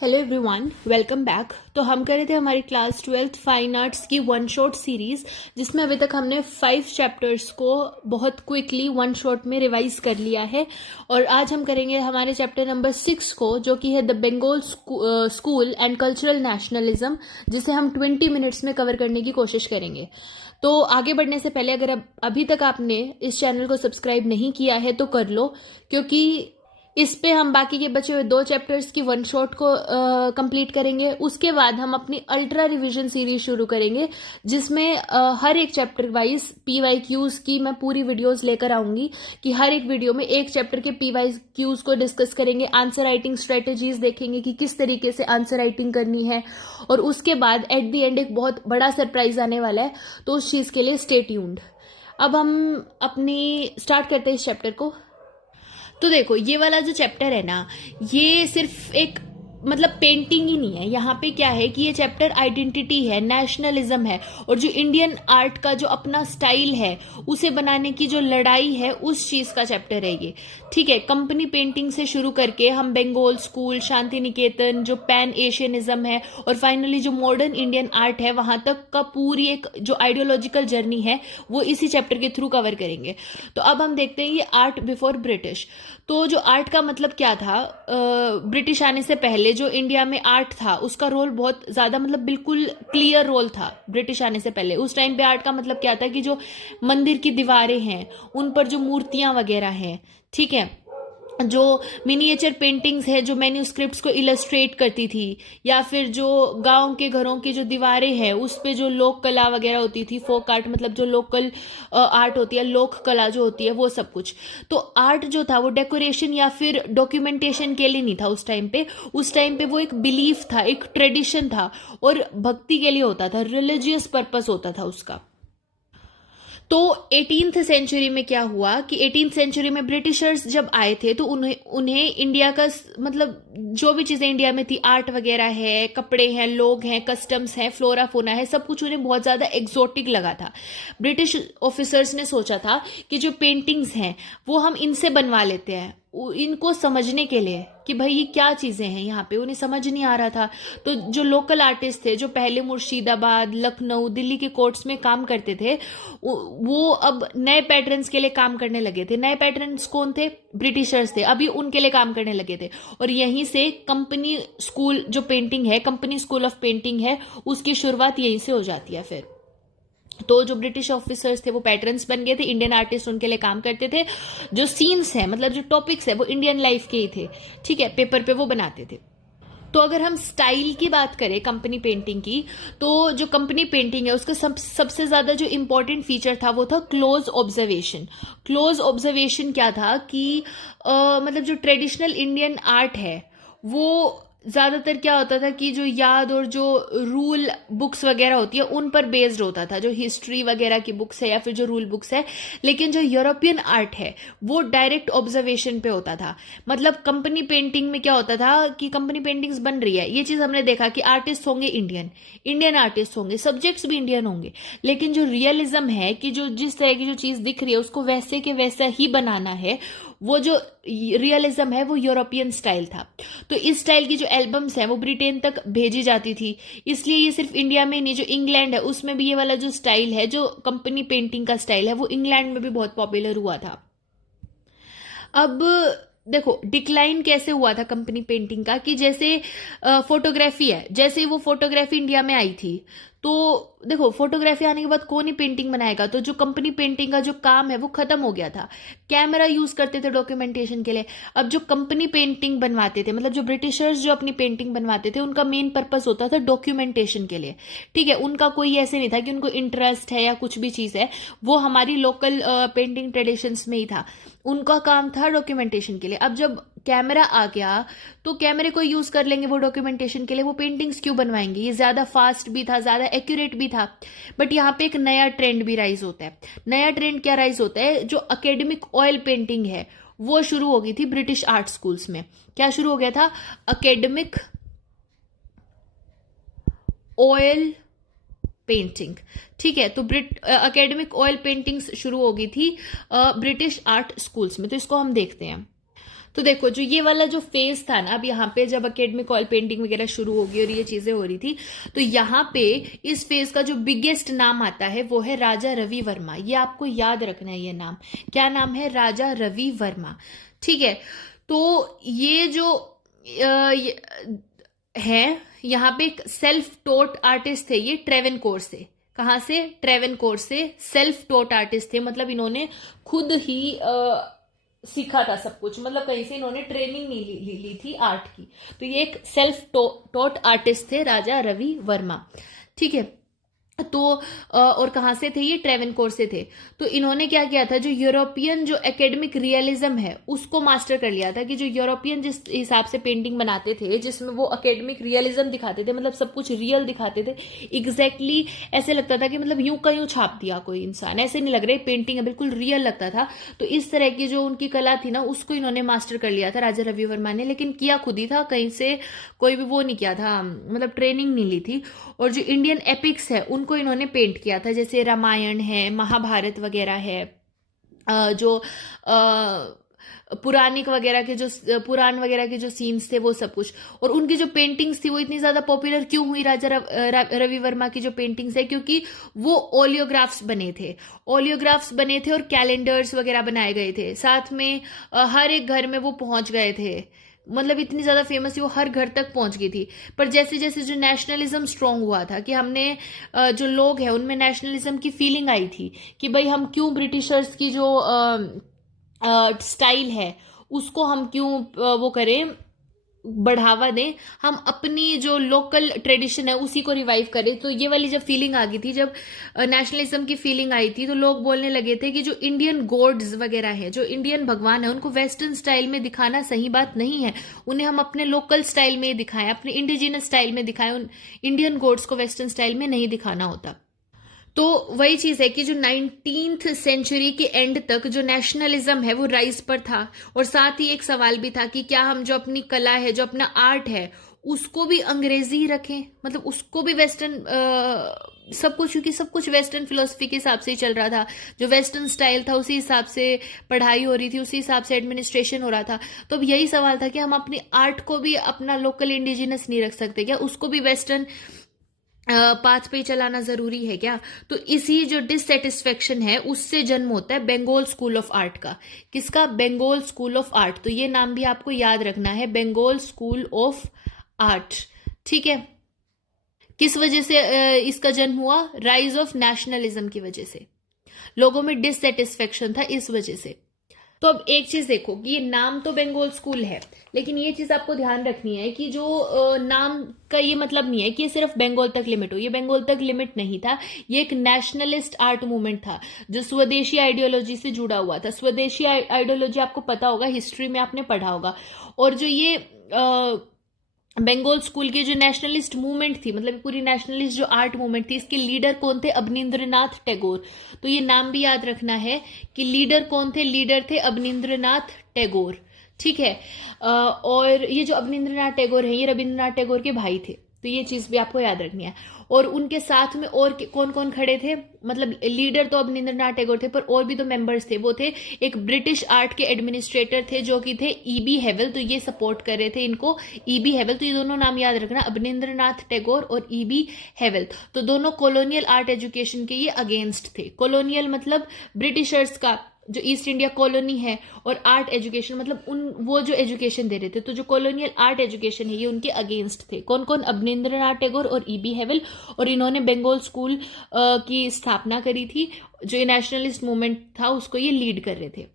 Hello everyone, welcome back. तो हम कर रहे थे हमारी क्लास 12th फाइन आर्ट्स की वन शॉट सीरीज, जिसमें अभी तक हमने 5 चैप्टर्स को बहुत क्विकली वन शॉट में रिवाइज कर लिया है। और आज हम करेंगे हमारे चैप्टर नंबर 6 को, जो कि है the Bengal school and cultural nationalism, जिसे हम 20 मिनट्स में कवर करने की कोशिश करेंगे। तो आगे बढ़ने से पहले अगर अभी तक आपने इस चैनल को सब्सक्राइब नहीं किया है तो कर लो, क्योंकि इस पे हम बाकी के बचे हुए 2 चैप्टर्स की वन शॉट को कंप्लीट करेंगे। उसके बाद हम अपनी अल्ट्रा रिवीजन सीरीज शुरू करेंगे, जिसमें हर एक चैप्टर वाइज PYQs की मैं पूरी वीडियोस लेकर आऊंगी, कि हर एक वीडियो में एक चैप्टर के PYQs को डिस्कस करेंगे, आंसर राइटिंग स्ट्रेटेजीज देखेंगे कि किस तरीके से आंसर राइटिंग करनी है, और उसके बाद एट द एंड एक बहुत बड़ा सरप्राइज आने वाला है, तो उस चीज़ के लिए स्टे ट्यून्ड। अब हम अपनी स्टार्ट करते हैं इस चैप्टर को। तो देखो, ये वाला जो चैप्टर है ना, ये सिर्फ एक मतलब पेंटिंग ही नहीं है। यहाँ पे क्या है कि ये चैप्टर आइडेंटिटी है, नेशनलिज्म है, और जो इंडियन आर्ट का जो अपना स्टाइल है उसे बनाने की जो लड़ाई है, उस चीज का चैप्टर है ये। ठीक है, कंपनी पेंटिंग से शुरू करके हम बंगाल स्कूल, शांति निकेतन, जो पैन एशियनिज्म है, और फाइनली जो मॉडर्न इंडियन आर्ट है, वहां तक का पूरी एक जो आइडियोलॉजिकल जर्नी है वो इसी चैप्टर के थ्रू कवर करेंगे। तो अब हम देखते हैं ये आर्ट बिफोर ब्रिटिश। तो जो आर्ट का मतलब क्या था, ब्रिटिश आने से पहले जो इंडिया में आर्ट था उसका रोल बहुत ज्यादा, मतलब बिल्कुल क्लियर रोल था ब्रिटिश आने से पहले। उस टाइम पे आर्ट का मतलब क्या था कि जो मंदिर की दीवारें हैं उन पर जो मूर्तियां वगैरह हैं, ठीक है, जो मिनिएचर पेंटिंग्स है जो मैन्यूस्क्रिप्ट्स को इलस्ट्रेट करती थी, या फिर जो गांव के घरों की जो दीवारें हैं उस पे जो लोक कला वगैरह होती थी, फोक आर्ट, मतलब जो लोकल आर्ट होती है, लोक कला जो होती है, वो सब कुछ। तो आर्ट जो था वो डेकोरेशन या फिर डॉक्यूमेंटेशन के लिए नहीं था उस टाइम पे। उस टाइम पे वो एक बिलीफ था, एक ट्रेडिशन था, और भक्ति के लिए होता था, रिलीजियस पर्पस होता था उसका। तो 18th सेंचुरी में क्या हुआ कि 18th सेंचुरी में ब्रिटिशर्स जब आए थे तो उन्हें इंडिया का मतलब जो भी चीजें इंडिया में थी, आर्ट वगैरह है, कपड़े हैं, लोग हैं, कस्टम्स हैं, फ्लोरा फोना है, सब कुछ उन्हें बहुत ज्यादा एक्सोटिक लगा था। ब्रिटिश ऑफिसर्स ने सोचा था कि जो पेंटिंग्स हैं वो हम इनसे बनवा लेते हैं, इनको समझने के लिए कि भाई ये क्या चीजें हैं, यहाँ पे उन्हें समझ नहीं आ रहा था। तो जो लोकल आर्टिस्ट थे, जो पहले मुर्शिदाबाद, लखनऊ, दिल्ली के कोर्ट्स में काम करते थे, वो अब नए पैटर्न्स के लिए काम करने लगे थे। नए पैटर्न्स कौन थे? ब्रिटिशर्स थे, अभी उनके लिए काम करने लगे थे। और यहीं से कंपनी स्कूल जो पेंटिंग है, कंपनी स्कूल ऑफ पेंटिंग है, उसकी शुरुआत यहीं से हो जाती है। फिर तो जो ब्रिटिश ऑफिसर्स थे वो पैटर्न्स बन गए थे, इंडियन आर्टिस्ट उनके लिए काम करते थे। जो सीन्स है, मतलब जो टॉपिक्स है, वो इंडियन लाइफ के ही थे, ठीक है, पेपर पे वो बनाते थे। तो अगर हम स्टाइल की बात करें कंपनी पेंटिंग की, तो जो कंपनी पेंटिंग है उसका सबसे ज्यादा जो इंपॉर्टेंट फीचर था वो था क्लोज ऑब्जर्वेशन। क्लोज ऑब्जर्वेशन क्या था कि मतलब जो ट्रेडिशनल इंडियन आर्ट है वो ज्यादातर क्या होता था कि जो याद और जो रूल बुक्स वगैरह होती है उन पर बेस्ड होता था, जो हिस्ट्री वगैरह की बुक्स है या फिर जो रूल बुक्स है। लेकिन जो यूरोपियन आर्ट है वो डायरेक्ट ऑब्जर्वेशन पे होता था। मतलब कंपनी पेंटिंग में क्या होता था कि कंपनी पेंटिंग्स बन रही है, ये चीज हमने देखा कि आर्टिस्ट होंगे इंडियन आर्टिस्ट होंगे, सब्जेक्ट्स भी इंडियन होंगे, लेकिन जो रियलिज्म है कि जो जिस तरह की जो चीज दिख रही है उसको वैसे के वैसा ही बनाना है, वो जो रियलिज्म है वो यूरोपियन स्टाइल था। तो इस स्टाइल की जो एल्बम्स हैं वो ब्रिटेन तक भेजी जाती थी। इसलिए ये सिर्फ इंडिया में नहीं, जो इंग्लैंड है उसमें भी ये वाला जो स्टाइल है, जो कंपनी पेंटिंग का स्टाइल है, वो इंग्लैंड में भी बहुत पॉपुलर हुआ था। अब देखो डिक्लाइन कैसे हुआ था कंपनी पेंटिंग का, कि जैसे फोटोग्राफी है, जैसे वो फोटोग्राफी इंडिया में आई थी, तो देखो फोटोग्राफी आने के बाद कौन ही पेंटिंग बनाएगा, तो जो कंपनी पेंटिंग का जो काम है वो खत्म हो गया था। कैमरा यूज करते थे डॉक्यूमेंटेशन के लिए। अब जो कंपनी पेंटिंग बनवाते थे, मतलब जो ब्रिटिशर्स जो अपनी पेंटिंग बनवाते थे, उनका मेन पर्पस होता था डॉक्यूमेंटेशन के लिए, ठीक है। उनका कोई ऐसे नहीं था कि उनको इंटरेस्ट है या कुछ भी चीज है, वो हमारी लोकल पेंटिंग ट्रेडिशंस में ही था, उनका काम था डॉक्यूमेंटेशन के लिए। अब जब कैमरा आ गया तो कैमरे को यूज कर लेंगे वो डॉक्यूमेंटेशन के लिए, वो पेंटिंग्स क्यों बनवाएंगे, ये ज्यादा फास्ट भी था, ज्यादा एक्यूरेट भी था। बट यहाँ पे एक नया ट्रेंड भी राइज होता है। नया ट्रेंड क्या राइज होता है? जो अकेडमिक ऑयल पेंटिंग है वो शुरू हो गई थी ब्रिटिश आर्ट स्कूल्स में। क्या शुरू हो गया था? अकेडमिक ऑयल पेंटिंग, ठीक है। तो अकेडमिक ऑयल पेंटिंग्स शुरू हो गई थी ब्रिटिश आर्ट स्कूल्स में। तो इसको हम देखते हैं। तो देखो जो ये वाला जो फेज था ना, अब यहाँ पे जब एकेडमिक ऑयल पेंटिंग वगैरह शुरू होगी और ये चीजें हो रही थी, तो यहाँ पे इस फेज का जो बिगेस्ट नाम आता है वो है राजा रवि वर्मा। ये आपको याद रखना है, ये नाम क्या नाम है, राजा रवि वर्मा। ठीक है, तो ये जो है यहाँ पे एक सेल्फ टोट आर्टिस्ट थे, ये ट्रेवेनकोर से। कहाँ से? ट्रेवेनकोर से सेल्फ टोट आर्टिस्ट थे, मतलब इन्होंने खुद ही सीखा था सब कुछ, मतलब कहीं से इन्होंने ट्रेनिंग नहीं ली थी आर्ट की। तो ये एक सेल्फ टोट आर्टिस्ट थे राजा रवि वर्मा। ठीक है, तो और कहाँ से थे ये? ट्रेवेनकोर से थे। तो इन्होंने क्या किया था, जो यूरोपियन जो एकेडमिक रियलिज्म है उसको मास्टर कर लिया था, कि जो यूरोपियन जिस हिसाब से पेंटिंग बनाते थे, जिसमें वो एकेडमिक रियलिज्म दिखाते थे, मतलब सब कुछ रियल दिखाते थे, एग्जैक्टली ऐसे लगता था कि मतलब यूं का यूं छाप दिया कोई इंसान, ऐसे नहीं लग रहा है पेंटिंग है, बिल्कुल रियल लगता था। तो इस तरह की जो उनकी कला थी ना, उसको इन्होंने मास्टर कर लिया था राजा रवि वर्मा ने, लेकिन किया खुद ही था, कहीं से कोई भी वो नहीं किया था, मतलब ट्रेनिंग नहीं ली थी। और जो इंडियन एपिक्स है उनको इन्होंने पेंट किया था, जैसे रामायण है, महाभारत वगैरह है, जो पुराणिक वगैरह के जो पुराण वगैरह के जो सीन्स थे वो सब कुछ। और उनकी जो पेंटिंग्स थी वो इतनी ज्यादा पॉपुलर क्यों हुई राजा रवि वर्मा की जो पेंटिंग्स है, क्योंकि वो ओलियोग्राफ्स बने थे, ओलियोग्राफ्स बने थे और कैलेंडर्स वगैरह बनाए गए थे, साथ में हर एक घर में वो पहुंच गए थे, मतलब इतनी ज्यादा फेमस थी वो, हर घर तक पहुंच गई थी। पर जैसे जैसे जो नेशनलिज्म स्ट्रांग हुआ था, कि हमने जो लोग हैं उनमें नेशनलिज्म की फीलिंग आई थी कि भाई हम क्यों ब्रिटिशर्स की जो स्टाइल है उसको हम क्यों वो करें, बढ़ावा दें, हम अपनी जो लोकल ट्रेडिशन है उसी को रिवाइव करें। तो ये वाली जब फीलिंग आ गई थी, जब नेशनलिज्म की फीलिंग आई थी, तो लोग बोलने लगे थे कि जो इंडियन गॉड्स वगैरह है, जो इंडियन भगवान है, उनको वेस्टर्न स्टाइल में दिखाना सही बात नहीं है, उन्हें हम अपने लोकल स्टाइल में दिखाएं, अपने इंडिजिनस स्टाइल में दिखाएं, उन इंडियन गॉड्स को वेस्टर्न स्टाइल में नहीं दिखाना होता। तो वही चीज है कि जो 19th सेंचुरी के एंड तक जो नेशनलिज्म है वो राइज पर था, और साथ ही एक सवाल भी था कि क्या हम जो अपनी कला है, जो अपना आर्ट है, उसको भी अंग्रेजी रखें, मतलब उसको भी वेस्टर्न सब कुछ, क्योंकि सब कुछ वेस्टर्न फिलोसफी के हिसाब से ही चल रहा था, जो वेस्टर्न स्टाइल था उसी हिसाब से पढ़ाई हो रही थी, उसी हिसाब से एडमिनिस्ट्रेशन हो रहा था। तो अब यही सवाल था कि हम अपनी आर्ट को भी अपना लोकल इंडिजिनस नहीं रख सकते क्या, उसको भी वेस्टर्न पाथ पे चलाना जरूरी है क्या? तो इसी जो डिससेटिस्फेक्शन है उससे जन्म होता है बंगाल स्कूल ऑफ आर्ट का। किसका? Bengal school of art. तो ये नाम भी आपको याद रखना है, बंगाल स्कूल ऑफ आर्ट। ठीक है, किस वजह से इसका जन्म हुआ? राइज ऑफ नेशनलिज्म की वजह से, लोगों में डिससेटिस्फेक्शन था इस वजह से। तो अब एक चीज देखो कि ये नाम तो बंगाल स्कूल है, लेकिन ये चीज आपको ध्यान रखनी है कि जो नाम का ये मतलब नहीं है कि ये सिर्फ बंगाल तक लिमिट हो, ये बंगाल तक लिमिट नहीं था, ये एक नेशनलिस्ट आर्ट मूवमेंट था जो स्वदेशी आइडियोलॉजी से जुड़ा हुआ था। स्वदेशी आइडियोलॉजी आपको पता होगा, हिस्ट्री में आपने पढ़ा होगा। और जो ये बंगाल स्कूल की जो नेशनलिस्ट मूवमेंट थी, मतलब पूरी नेशनलिस्ट जो आर्ट मूवमेंट थी, इसके लीडर कौन थे? अवनींद्रनाथ टैगोर। तो ये नाम भी याद रखना है कि लीडर कौन थे? लीडर थे अवनींद्रनाथ टैगोर। ठीक है, और ये जो अवनींद्रनाथ टैगोर है ये रविंद्रनाथ टैगोर के भाई थे, तो ये चीज भी आपको याद रखनी है। और उनके साथ में और कौन कौन खड़े थे? मतलब लीडर तो अवनींद्रनाथ टैगोर थे, पर और भी तो मेंबर्स थे। वो थे एक ब्रिटिश आर्ट के एडमिनिस्ट्रेटर थे जो कि थे ईबी हेवल, तो ये सपोर्ट कर रहे थे इनको, ईबी हेवल। तो ये दोनों नाम याद रखना, अवनींद्रनाथ टैगोर और ईबी हेवल। तो दोनों कॉलोनियल आर्ट एजुकेशन के ये अगेंस्ट थे। कॉलोनियल मतलब ब्रिटिशर्स का जो ईस्ट इंडिया कॉलोनी है, और आर्ट एजुकेशन मतलब उन वो जो एजुकेशन दे रहे थे, तो जो कॉलोनियल आर्ट एजुकेशन है ये उनके अगेंस्ट थे। कौन कौन? अवनींद्रनाथ टैगोर और ईबी हेवल। और इन्होंने बंगाल स्कूल की स्थापना करी थी, जो नेशनलिस्ट मूवमेंट था उसको ये लीड कर रहे थे।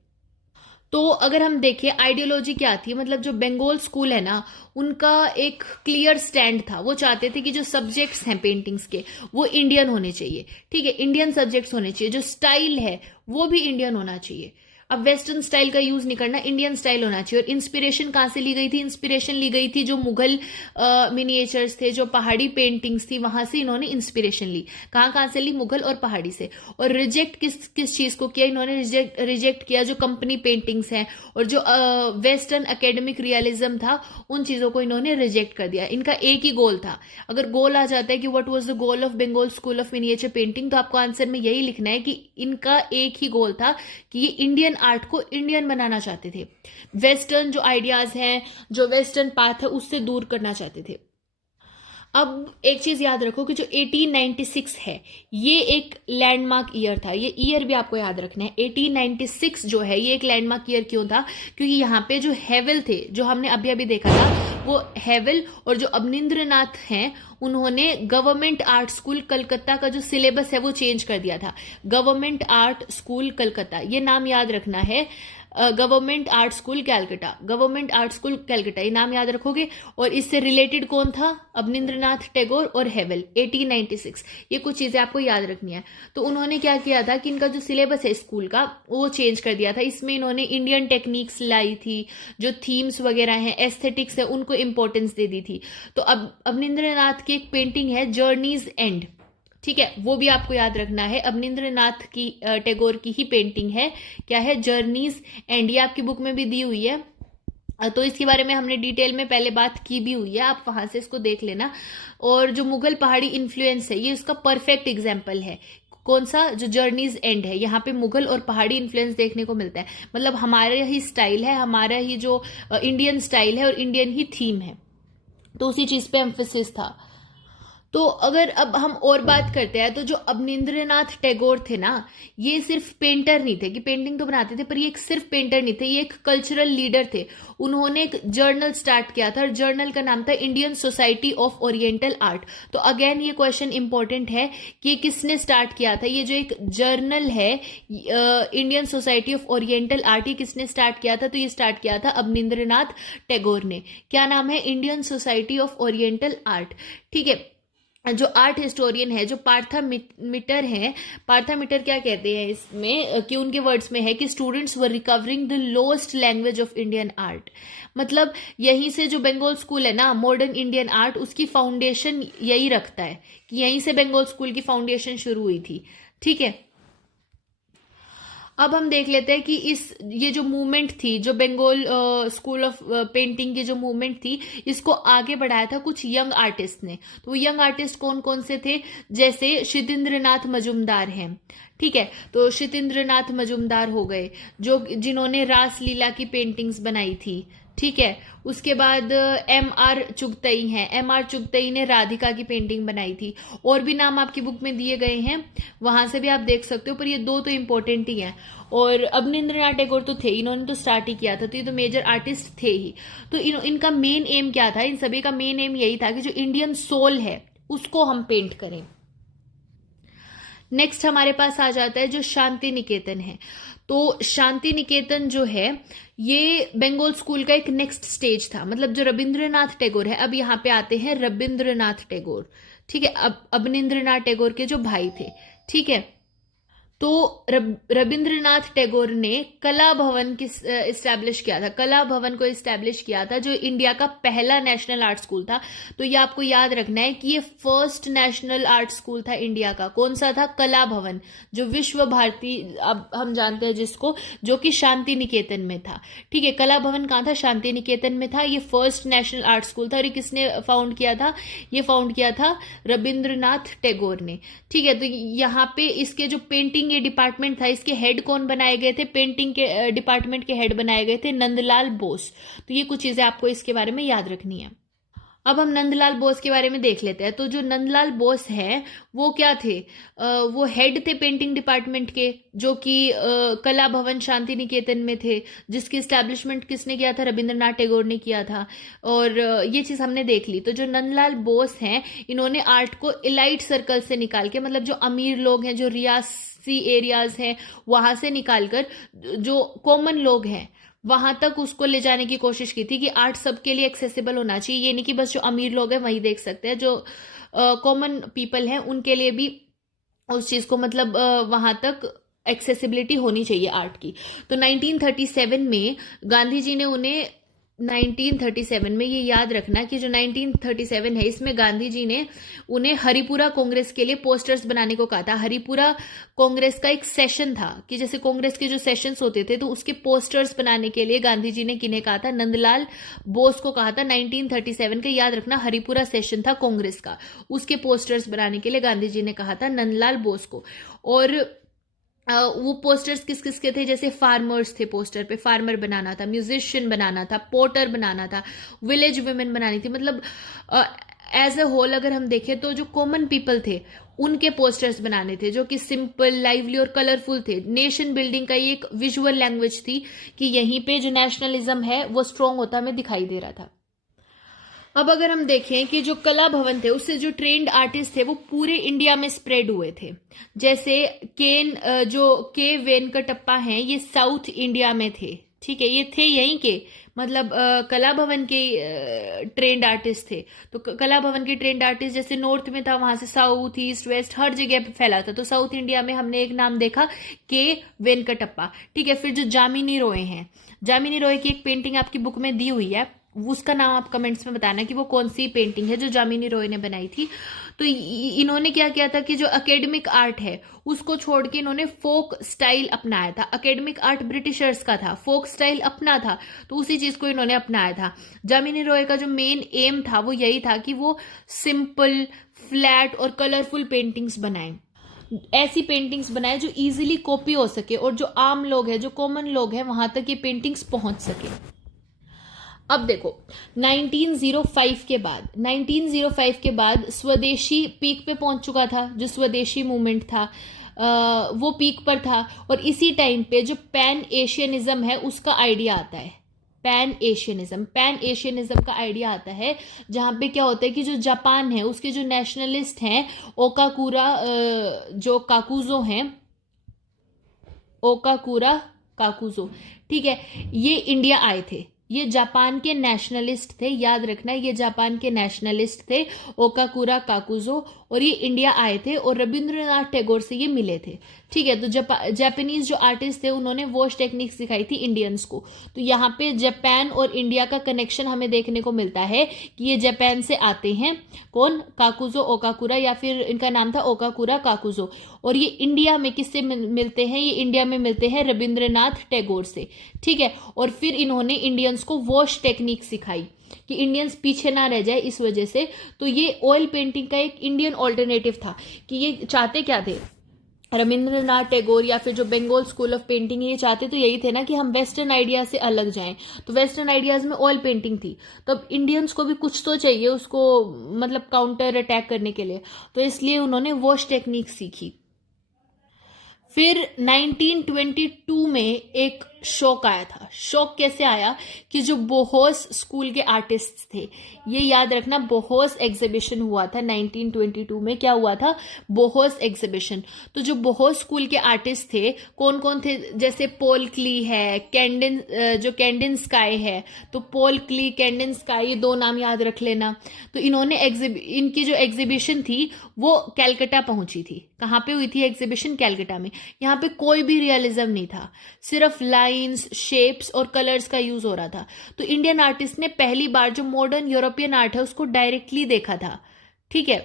तो अगर हम देखें आइडियोलॉजी क्या थी, मतलब जो बंगाल स्कूल है ना, उनका एक क्लियर स्टैंड था। वो चाहते थे कि जो सब्जेक्ट्स हैं पेंटिंग्स के वो इंडियन होने चाहिए। ठीक है, इंडियन सब्जेक्ट्स होने चाहिए, जो स्टाइल है वो भी इंडियन होना चाहिए। अब वेस्टर्न स्टाइल का यूज नहीं करना, इंडियन स्टाइल होना चाहिए। और इंस्पिरेशन कहां से ली गई थी? इंस्पिरेशन ली गई थी जो मुगल मिनिएचर्स थे, जो पहाड़ी पेंटिंग्स थी, वहां से इन्होंने इंस्पिरेशन ली। कहां कहां से ली? मुगल और पहाड़ी से। और रिजेक्ट किस चीज को किया इन्होंने? रिजेक्ट किया जो कंपनी पेंटिंग्स हैं, और जो वेस्टर्न एकेडमिक रियलिज्म था, उन चीजों को इन्होंने रिजेक्ट कर दिया। इनका एक ही गोल था। अगर गोल आ जाता है कि what was the goal of Bengal school of miniature painting, तो आपको आंसर में यही लिखना है कि इनका एक ही गोल था कि ये इंडियन आर्ट को इंडियन बनाना चाहते थे, वेस्टर्न जो आइडियाज हैं, जो वेस्टर्न पाथ है उससे दूर करना चाहते थे। अब एक चीज याद रखो कि जो 1896 है ये एक लैंडमार्क ईयर था, ये ईयर भी आपको याद रखना है। 1896 जो है ये एक लैंडमार्क ईयर क्यों था? क्योंकि यहाँ पे जो हेवल थे, जो हमने अभी अभी देखा था, वो हेवल और जो अवनिंद्रनाथ हैं उन्होंने गवर्नमेंट आर्ट स्कूल कलकत्ता का जो सिलेबस है वो चेंज कर दिया था। गवर्नमेंट आर्ट स्कूल कलकत्ता, ये नाम याद रखना है, government art school Calcutta, government art school Calcutta, ये नाम याद रखोगे। और इससे रिलेटेड कौन था? अवनिंद्रनाथ टैगोर और हेवल। 1896, ये कुछ चीजें आपको याद रखनी है। तो उन्होंने क्या किया था कि इनका जो सिलेबस है स्कूल का वो चेंज कर दिया था। इसमें इन्होंने इंडियन टेक्निक्स लाई थी, जो थीम्स वगैरह हैं, एस्थेटिक्स है, उनको इंपॉर्टेंस दे दी थी। तो अब अवनिंद्रनाथ की एक पेंटिंग है जर्नीज एंड, ठीक है, वो भी आपको याद रखना है। अवनिंद्रनाथ की टैगोर की ही पेंटिंग है, क्या है? जर्नीज एंड, ये आपकी बुक में भी दी हुई है। तो इसके बारे में हमने डिटेल में पहले बात की भी हुई है, आप वहां से इसको देख लेना। और जो मुगल पहाड़ी इन्फ्लुएंस है ये उसका परफेक्ट एग्जाम्पल है। कौन सा? जो जर्नीज एंड है, यहाँ पे मुगल और पहाड़ी इन्फ्लुएंस देखने को मिलता है। मतलब हमारा ही स्टाइल है, हमारा ही जो इंडियन स्टाइल है और इंडियन ही थीम है, तो उसी चीज पे एम्फेसिस था। तो अगर अब हम और बात करते हैं तो जो अवनिंद्रनाथ टैगोर थे ना, ये सिर्फ पेंटर नहीं थे कि पेंटिंग तो बनाते थे, पर ये एक सिर्फ पेंटर नहीं थे, ये एक कल्चरल लीडर थे। उन्होंने एक जर्नल स्टार्ट किया था और जर्नल का नाम था Indian society of oriental art. तो अगेन ये क्वेश्चन इंपॉर्टेंट है कि ये किसने स्टार्ट किया था? ये जो एक जर्नल है Indian society of oriental art, ये किसने स्टार्ट किया था? तो ये स्टार्ट किया था अवनिंद्रनाथ टैगोर ने। क्या नाम है? Indian society of oriental art, ठीक है। जो आर्ट हिस्टोरियन है, जो पार्थामीटर है, पार्थामीटर क्या कहते हैं इसमें कि उनके वर्ड्स में है कि students were recovering the lost language of Indian art. मतलब यहीं से जो बंगाल स्कूल है ना, मॉडर्न इंडियन आर्ट, उसकी फाउंडेशन यही रखता है कि यहीं से बंगाल स्कूल की फाउंडेशन शुरू हुई थी, ठीक है। अब हम देख लेते हैं कि ये जो मूवमेंट थी, जो बंगाल स्कूल ऑफ पेंटिंग की जो मूवमेंट थी, इसको आगे बढ़ाया था कुछ यंग आर्टिस्ट ने। तो यंग आर्टिस्ट कौन कौन से थे? जैसे क्षितेंद्रनाथ majumdar हैं, ठीक है। तो क्षितेंद्रनाथ majumdar हो गए, जो जिन्होंने रासलीला की पेंटिंग्स बनाई थी, ठीक है। उसके बाद M.R. चुगतई हैं, M.R. चुगतई ने राधिका की पेंटिंग बनाई थी। और भी नाम आपकी बुक में दिए गए हैं, वहां से भी आप देख सकते हो, पर ये दो तो इंपॉर्टेंट ही हैं। और अवनिंद्रनाथ टैगोर तो थे, इन्होंने तो स्टार्ट ही किया था, तो ये तो मेजर आर्टिस्ट थे ही। तो इनका मेन एम क्या था? इन सभी का मेन एम यही था कि जो इंडियन सोल है उसको हम पेंट करें। नेक्स्ट हमारे पास आ जाता है जो शांति निकेतन है। तो शांति निकेतन जो है ये बंगाल स्कूल का एक नेक्स्ट स्टेज था। मतलब जो रविंद्रनाथ टैगोर है, अब यहाँ पे आते हैं रविंद्रनाथ टैगोर, ठीक है। अब अवनिंद्रनाथ टैगोर के जो भाई थे, ठीक है। तो रविंद्रनाथ टैगोर ने कला भवन की इस्टेब्लिश किया था, कला भवन को इस्टेब्लिश किया था, जो इंडिया का पहला नेशनल आर्ट स्कूल था। तो ये आपको याद रखना है कि ये फर्स्ट नेशनल आर्ट स्कूल था इंडिया का। कौन सा था? कला भवन, जो विश्व भारती अब हम जानते हैं जिसको, जो कि शांति निकेतन में था, ठीक है। कला भवन कहाँ था? शांति निकेतन में था। ये फर्स्ट नेशनल आर्ट स्कूल था और ये किसने फाउंड किया था? ये फाउंड किया था रविंद्रनाथ टैगोर ने, ठीक है। तो यहाँ पे इसके जो पेंटिंग ये डिपार्टमेंट था, इसके हेड कौन बनाए गए थे? पेंटिंग के डिपार्टमेंट के हेड बनाए गए थे नंदलाल बोस। तो ये कुछ चीजें आपको इसके बारे में याद रखनी है। अब हम नंदलाल बोस के बारे में देख लेते हैं। तो जो नंदलाल बोस हैं वो क्या थे? वो हेड थे पेंटिंग डिपार्टमेंट के, जो कि कला भवन शांति निकेतन में थे, जिसकी स्टैब्लिशमेंट किसने किया था? रविंद्रनाथ टैगोर ने किया था। और ये चीज हमने देख ली। तो जो नंदलाल बोस हैं, इन्होंने आर्ट को इलाइट सर्कल से निकाल के, मतलब जो अमीर लोग हैं, जो रियासी एरियाज हैं, वहां से निकालकर जो कॉमन लोग हैं वहां तक उसको ले जाने की कोशिश की थी कि आर्ट सबके लिए एक्सेसिबल होना चाहिए। ये नहीं कि बस जो अमीर लोग हैं वही देख सकते हैं, जो कॉमन पीपल हैं उनके लिए भी उस चीज को, मतलब वहां तक एक्सेसिबिलिटी होनी चाहिए आर्ट की। तो 1937 में गांधी जी ने उन्हें 1937 में, ये याद रखना कि जो 1937 है इसमें गांधी जी ने उन्हें हरिपुरा कांग्रेस के लिए पोस्टर्स बनाने को कहा था। हरिपुरा कांग्रेस का एक सेशन था कि जैसे कांग्रेस के जो सेशंस होते थे तो उसके पोस्टर्स बनाने के लिए गांधी जी ने किन्हें कहा था? नंदलाल बोस को कहा था। 1937 का याद रखना, हरिपुरा सेशन था कांग्रेस का, उसके पोस्टर्स बनाने के लिए गांधी जी ने कहा था नंदलाल बोस को। और वो पोस्टर्स किस किस के थे, जैसे फार्मर्स थे, पोस्टर पे फार्मर बनाना था, म्यूजिशियन बनाना था, पोर्टर बनाना था, विलेज वुमेन बनानी थी। मतलब एज अ होल अगर हम देखें तो जो कॉमन पीपल थे उनके पोस्टर्स बनाने थे, जो कि सिंपल, लाइवली और कलरफुल थे। नेशन बिल्डिंग का ये एक विजुअल लैंग्वेज थी कि यहीं पे जो नेशनलिज्म है वो स्ट्रांग होता हमें दिखाई दे रहा था। अब अगर हम देखें कि जो कला भवन थे उससे जो ट्रेंड आर्टिस्ट थे वो पूरे इंडिया में स्प्रेड हुए थे। जैसे जो के वेंकटप्पा हैं, ये साउथ इंडिया में थे, ठीक है, ये थे यहीं के, मतलब कला भवन के ट्रेंड आर्टिस्ट थे। तो कला भवन के ट्रेंड आर्टिस्ट जैसे नॉर्थ में था, वहां से साउथ, ईस्ट, वेस्ट हर जगह पे फैला था। तो साउथ इंडिया में हमने एक नाम देखा, के वेंकटप्पा, ठीक है। फिर जो जामिनी रॉय हैं, जामिनी रॉय की एक पेंटिंग आपकी बुक में दी हुई है, उसका नाम आप कमेंट्स में बताना कि वो कौन सी पेंटिंग है जो जामिनी रॉय ने बनाई थी। तो इन्होंने क्या किया था कि जो एकेडमिक आर्ट है उसको छोड़ के इन्होंने फोक स्टाइल अपनाया था। एकेडमिक आर्ट ब्रिटिशर्स का था, फोक स्टाइल अपना था, तो उसी चीज को इन्होंने अपनाया था। जामिनी रॉय का जो मेन एम था वो यही था कि वो सिंपल, फ्लैट और कलरफुल पेंटिंग्स बनाए, ऐसी पेंटिंग्स बनाए जो इजीली कॉपी हो सके और जो आम लोग हैं, जो कॉमन लोग हैं, वहां तक ये पेंटिंग्स पहुंच सके। अब देखो 1905 के बाद स्वदेशी पीक पे पहुंच चुका था। जो स्वदेशी मूवमेंट था वो पीक पर था, और इसी टाइम पे जो पैन एशियनिज्म है उसका आइडिया आता है। पैन एशियनिज्म का आइडिया आता है, जहां पे क्या होता है कि जो जापान है उसके जो नेशनलिस्ट हैं ओकाकुरा, जो काकुजो हैं, ओकाकुरा काकुजो, ठीक है, ये इंडिया आए थे। ये जापान के नेशनलिस्ट थे, याद रखना, ये जापान के नेशनलिस्ट थे ओकाकुरा काकुजो, और ये इंडिया आए थे और रविंद्रनाथ टैगोर से ये मिले थे, ठीक है। तो जापानीज जो आर्टिस्ट थे उन्होंने वॉश टेक्निक सिखाई थी इंडियंस को। तो यहाँ पे जापान और इंडिया का कनेक्शन हमें देखने को मिलता है कि ये जापान से आते हैं, कौन, काकुजो ओकाकुरा, या फिर इनका नाम था ओकाकुरा काकुजो, और ये इंडिया में किससे मिलते हैं, ये इंडिया में मिलते हैं रविंद्रनाथ टैगोर से, ठीक है। और फिर इन्होंने इंडियंस को वॉश टेक्निक सिखाई कि इंडियंस पीछे ना रह जाए, इस वजह से। तो ये ऑयल पेंटिंग का एक इंडियन ऑल्टरनेटिव था कि ये चाहते क्या थे, रविंद्रनाथ टैगोर या फिर जो बंगाल स्कूल ऑफ पेंटिंग है, ये चाहते तो यही थे ना कि हम वेस्टर्न आइडिया से अलग जाएं। तो वेस्टर्न आइडियाज में ऑयल पेंटिंग थी, तो अब इंडियंस को भी कुछ तो चाहिए उसको, मतलब काउंटर अटैक करने के लिए, तो इसलिए उन्होंने वॉश टेक्निक सीखी। फिर 1922 में एक शौक आया था। शौक कैसे आया कि जो बोहोस स्कूल के आर्टिस्ट थे, ये याद रखना, बोहोस एग्जीबिशन हुआ था 1922 में। क्या हुआ था, बोहोस एग्जीबिशन। तो जो बोहोस स्कूल के आर्टिस्ट थे, कौन कौन थे, जैसे पॉल क्ली है, जो कैंडिन स्काई है, तो पॉल क्ली, कैंडिन स्काई, ये दो नाम याद रख लेना। तो इनकी जो एग्जीबिशन थी वो कैलकाटा पहुंची थी। कहाँ पे हुई थी एग्जीबिशन, कैलकाटा में। यहाँ पे कोई भी रियलिज्म नहीं था, सिर्फ लाइंस, शेप्स और कलर्स का यूज हो रहा था। तो इंडियन आर्टिस्ट ने पहली बार जो मॉडर्न यूरोपियन आर्ट है उसको डायरेक्टली देखा था, ठीक है।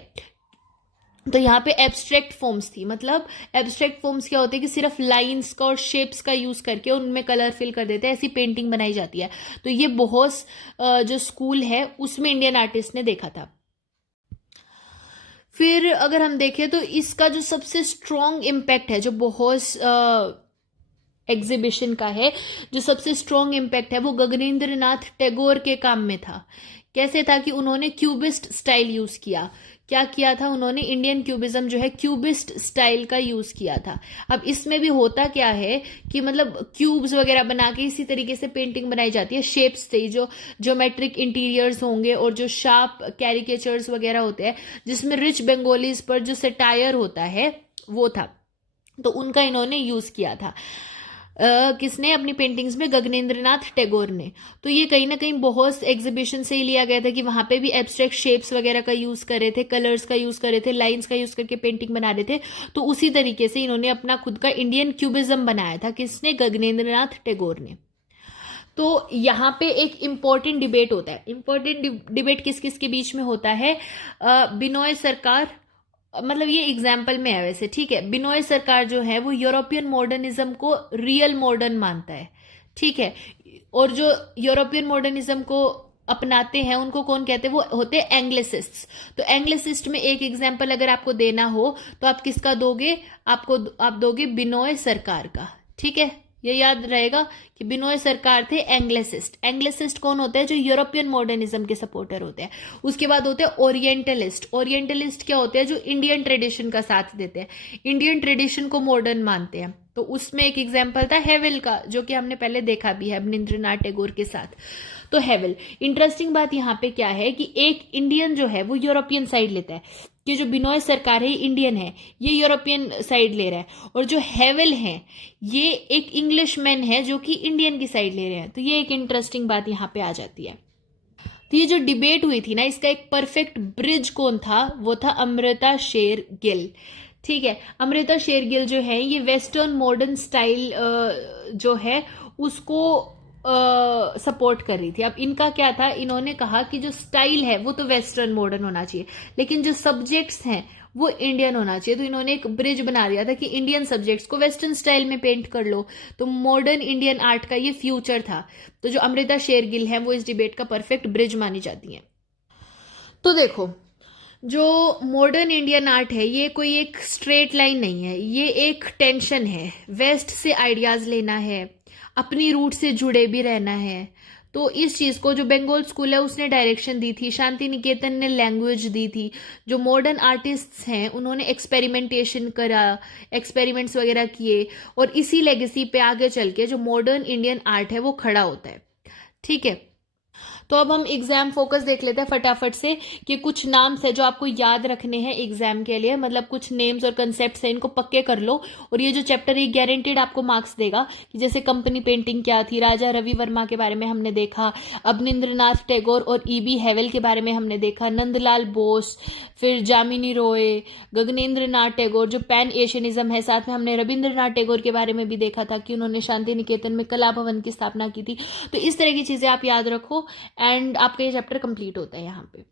तो यहाँ पे एब्स्ट्रैक्ट फॉर्म्स थी, मतलब एब्स्ट्रैक्ट फॉर्म्स क्या होते हैं कि सिर्फ लाइंस का और शेप्स का यूज करके उनमें कलर फिल कर देते हैं, ऐसी पेंटिंग बनाई जाती है। तो ये बहुत जो स्कूल है उसमें इंडियन आर्टिस्ट ने देखा था। फिर अगर हम देखें तो इसका जो सबसे स्ट्रॉन्ग इम्पैक्ट है, जो बहुत एग्जीबिशन का है, जो सबसे स्ट्रॉन्ग इम्पैक्ट है वो गगनेंद्रनाथ टैगोर के काम में था। कैसे था कि उन्होंने क्यूबिस्ट स्टाइल यूज किया। क्या किया था उन्होंने, इंडियन क्यूबिज्म जो है क्यूबिस्ट स्टाइल का यूज किया था। अब इसमें भी होता क्या है कि मतलब क्यूब्स वगैरह बना के इसी तरीके से पेंटिंग बनाई जाती है, शेप्स से, जो ज्योमेट्रिक इंटीरियर्स होंगे और जो शार्प कैरिकेचर्स वगैरह होते हैं, जिसमें रिच बंगालीज पर जो सेटायर होता है वो था। तो उनका इन्होंने यूज किया था। किसने, अपनी पेंटिंग्स में, गगनेंद्रनाथ टैगोर ने। तो ये कहीं ना कहीं बहुत एग्जीबिशन से ही लिया गया था कि वहां पे भी एब्स्ट्रैक्ट शेप्स वगैरह का यूज कर रहे थे, कलर्स का यूज कर रहे थे, लाइंस का यूज करके पेंटिंग बना रहे थे। तो उसी तरीके से इन्होंने अपना खुद का इंडियन क्यूबिज्म बनाया था। किसने, गगनेंद्रनाथ टैगोर ने। तो यहाँ पे एक इंपॉर्टेंट डिबेट होता है। इंपॉर्टेंट डिबेट किस किस के बीच में होता है, बिनोय सरकार, मतलब ये एग्जाम्पल में है वैसे, ठीक है। बिनोय सरकार जो है वो यूरोपियन मॉडर्निज्म को रियल मॉडर्न मानता है, ठीक है। और जो यूरोपियन मॉडर्निज्म को अपनाते हैं उनको कौन कहते हैं, वो होते हैं एंग्लिसिस्ट्स। तो एंग्लिसिस्ट में एक एग्जाम्पल अगर आपको देना हो तो आप किसका दोगे, आप दोगे बिनोय सरकार का। ठीक है, ये याद रहेगा कि बिनोय सरकार थे एंग्लिसिस्ट। एंग्लिसिस्ट कौन होते हैं, जो यूरोपियन मॉडर्निज्म के सपोर्टर होते हैं। उसके बाद होते हैं ओरिएंटलिस्ट। ओरिएंटलिस्ट क्या होते हैं, जो इंडियन ट्रेडिशन का साथ देते हैं, इंडियन ट्रेडिशन को मॉडर्न मानते हैं। तो उसमें एक एग्जाम्पल था हेवेल का, जो कि हमने पहले देखा भी है अवनींद्रनाथ टैगोर के साथ। तो हेवेल, इंटरेस्टिंग बात यहाँ पे क्या है कि एक इंडियन जो है वो यूरोपियन साइड लेता है, कि जो बिनोय सरकार है इंडियन है, ये यूरोपियन साइड ले रहा है, और जो हेवेल है ये एक इंग्लिशमैन है जो कि इंडियन की साइड ले रहे हैं। तो ये एक इंटरेस्टिंग बात यहाँ पे आ जाती है। तो ये जो डिबेट हुई थी ना, इसका एक परफेक्ट ब्रिज कौन था, वो था अमृता शेरगिल। ठीक है, अमृता शेरगिल जो है ये वेस्टर्न मॉडर्न स्टाइल जो है उसको सपोर्ट कर रही थी। अब इनका क्या था, इन्होंने कहा कि जो स्टाइल है वो तो वेस्टर्न मॉडर्न होना चाहिए, लेकिन जो सब्जेक्ट्स हैं वो इंडियन होना चाहिए। तो इन्होंने एक ब्रिज बना दिया था कि इंडियन सब्जेक्ट्स को वेस्टर्न स्टाइल में पेंट कर लो। तो मॉडर्न इंडियन आर्ट का ये फ्यूचर था। तो जो अमृता शेरगिल है वो इस डिबेट का परफेक्ट ब्रिज मानी जाती है। तो देखो, जो मॉडर्न इंडियन आर्ट है ये कोई एक स्ट्रेट लाइन नहीं है, ये एक टेंशन है। वेस्ट से आइडियाज लेना है, अपनी रूट से जुड़े भी रहना है। तो इस चीज को जो बंगाल स्कूल है उसने डायरेक्शन दी थी, शांति निकेतन ने लैंग्वेज दी थी, जो मॉडर्न आर्टिस्ट्स हैं उन्होंने एक्सपेरिमेंटेशन करा, एक्सपेरिमेंट्स वगैरह किए, और इसी लेगेसी पे आगे चल के जो मॉडर्न इंडियन आर्ट है वो खड़ा होता है। ठीक है, तो अब हम एग्जाम फोकस देख लेते हैं फटाफट से, कि कुछ नाम्स है जो आपको याद रखने हैं एग्जाम के लिए, मतलब कुछ नेम्स और कंसेप्ट्स हैं, इनको पक्के कर लो। और ये जो चैप्टर है गारंटेड आपको मार्क्स देगा, कि जैसे कंपनी पेंटिंग क्या थी, राजा रवि वर्मा के बारे में हमने देखा, अवनींद्रनाथ टैगोर और ईबी हेवेल के बारे में हमने देखा, नंदलाल बोस, फिर जामिनी रॉय, गगनेंद्र नाथ टैगोर जो पैन एशियनिज्म है, साथ में हमने रविंद्रनाथ टैगोर के बारे में भी देखा था कि उन्होंने शांति निकेतन में कला भवन की स्थापना की थी। तो इस तरह की चीजें आप याद रखो एंड आपका ये चैप्टर कंप्लीट होता है यहाँ पे।